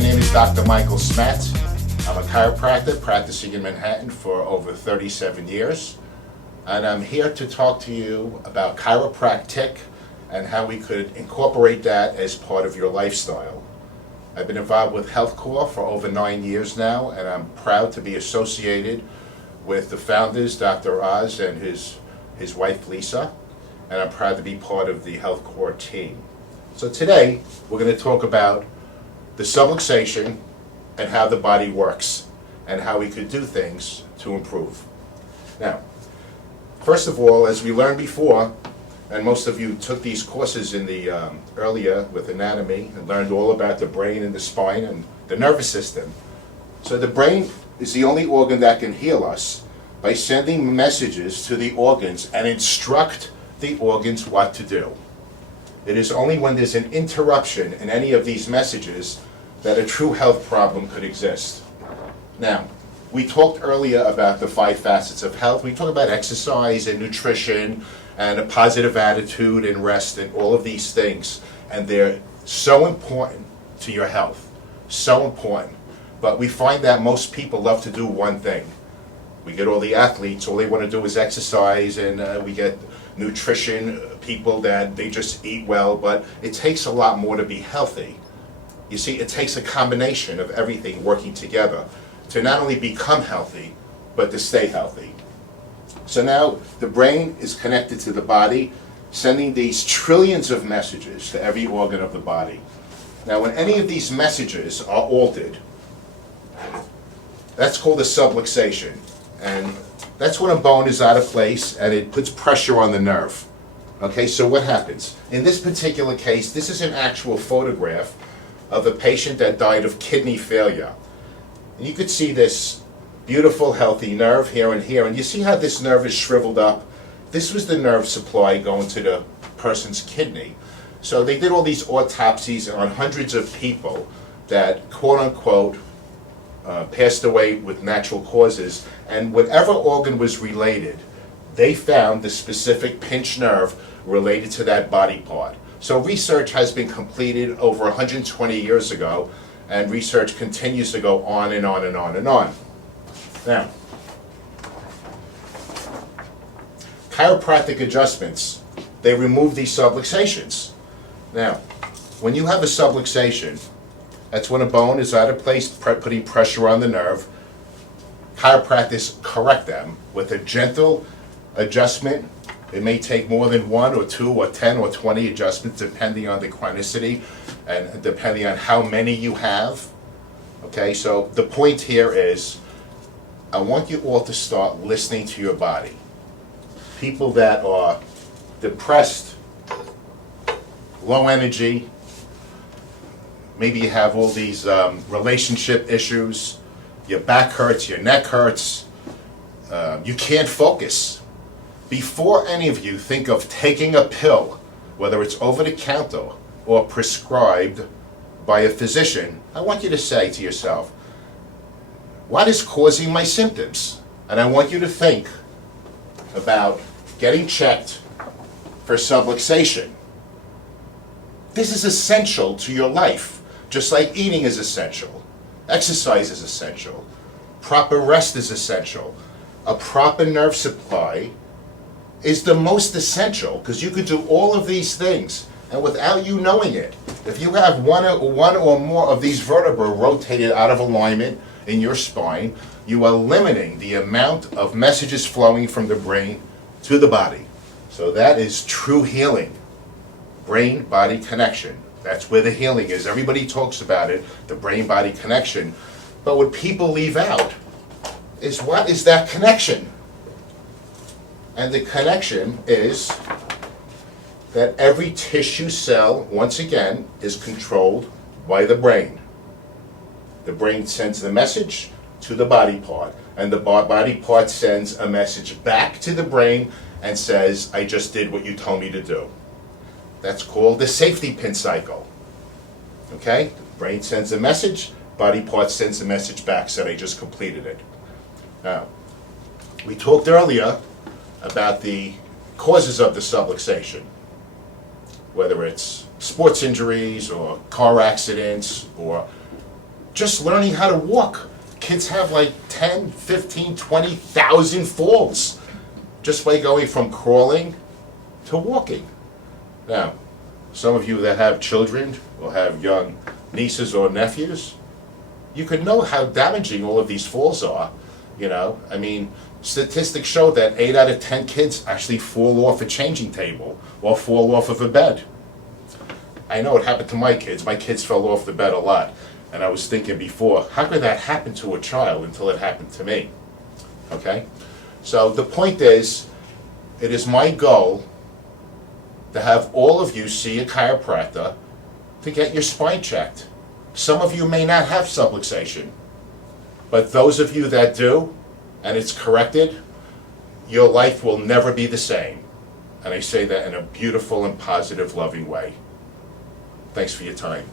name is Dr. Michael Smet. I'm a chiropractor practicing in Manhattan for over 37 years. And I'm here to talk to you about chiropractic and how we could incorporate that as part of your lifestyle. I've been involved with HealthCorps for over 9 years now, and I'm proud to be associated with the founders, Dr. Oz and his wife Lisa, and I'm proud to be part of the HealthCorps team. So today, we're going to talk about the subluxation and how the body works and how we could do things to improve. Now, first of all, as we learned before, and most of you took these courses in the earlier with anatomy and learned all about the brain and the spine and the nervous system. So the brain is the only organ that can heal us by sending messages to the organs and instruct the organs what to do. It is only when there's an interruption in any of these messages that a true health problem could exist. Now, we talked earlier about the 5 facets of health. We talked about exercise and nutrition and a positive attitude and rest and all of these things. And they're so important to your health, so important. But we find that most people love to do one thing. We get all the athletes, all they want to do is exercise, and we get nutrition people that they just eat well, but it takes a lot more to be healthy. You see, it takes a combination of everything working together to not only become healthy, but to stay healthy. So now the brain is connected to the body, sending these trillions of messages to every organ of the body. Now when any of these messages are altered, that's called a subluxation. And that's when a bone is out of place and it puts pressure on the nerve. Okay, so what happens? In this particular case, this is an actual photograph of a patient that died of kidney failure. And you could see this beautiful, healthy nerve here and here. And you see how this nerve is shriveled up? This was the nerve supply going to the person's kidney. So they did all these autopsies on hundreds of people that, quote unquote, passed away with natural causes, and whatever organ was related, they found the specific pinched nerve related to that body part. So research has been completed over 120 years ago, and research continues to go on and on and on and on. Now, chiropractic adjustments, they remove these subluxations. Now, when you have a subluxation, that's when a bone is out of place, putting pressure on the nerve. Chiropractors correct them with a gentle adjustment. It may take more than 1 or 2 or 10 or 20 adjustments depending on the chronicity and depending on how many you have. Okay, so the point here is I want you all to start listening to your body. People that are depressed, low energy, maybe you have all these relationship issues, your back hurts, your neck hurts, you can't focus. Before any of you think of taking a pill, whether it's over the counter or prescribed by a physician, I want you to say to yourself, what is causing my symptoms? And I want you to think about getting checked for subluxation. This is essential to your life. Just like eating is essential, exercise is essential, proper rest is essential. A proper nerve supply is the most essential because you could do all of these things and without you knowing it, if you have one or more of these vertebrae rotated out of alignment in your spine, you are limiting the amount of messages flowing from the brain to the body. So that is true healing, brain-body connection. That's where the healing is. Everybody talks about it, the brain-body connection. But what people leave out is what is that connection? And the connection is that every tissue cell, once again, is controlled by the brain. The brain sends the message to the body part, and the body part sends a message back to the brain and says, I just did what you told me to do. That's called the safety pin cycle. Okay? The brain sends a message, body part sends a message back, so they just completed it. Now, we talked earlier about the causes of the subluxation, whether it's sports injuries or car accidents or just learning how to walk. Kids have like 10, 15, 20,000 falls just by going from crawling to walking. Now, some of you that have children or have young nieces or nephews, you could know how damaging all of these falls are. I mean, statistics show that 8 out of 10 kids actually fall off a changing table or fall off of a bed. I know it happened to my kids. My kids fell off the bed a lot. And I was thinking before, how could that happen to a child until it happened to me? Okay? So the point is, it is my goal to have all of you see a chiropractor to get your spine checked. Some of you may not have subluxation, but those of you that do, and it's corrected, your life will never be the same. And I say that in a beautiful and positive, loving way. Thanks for your time.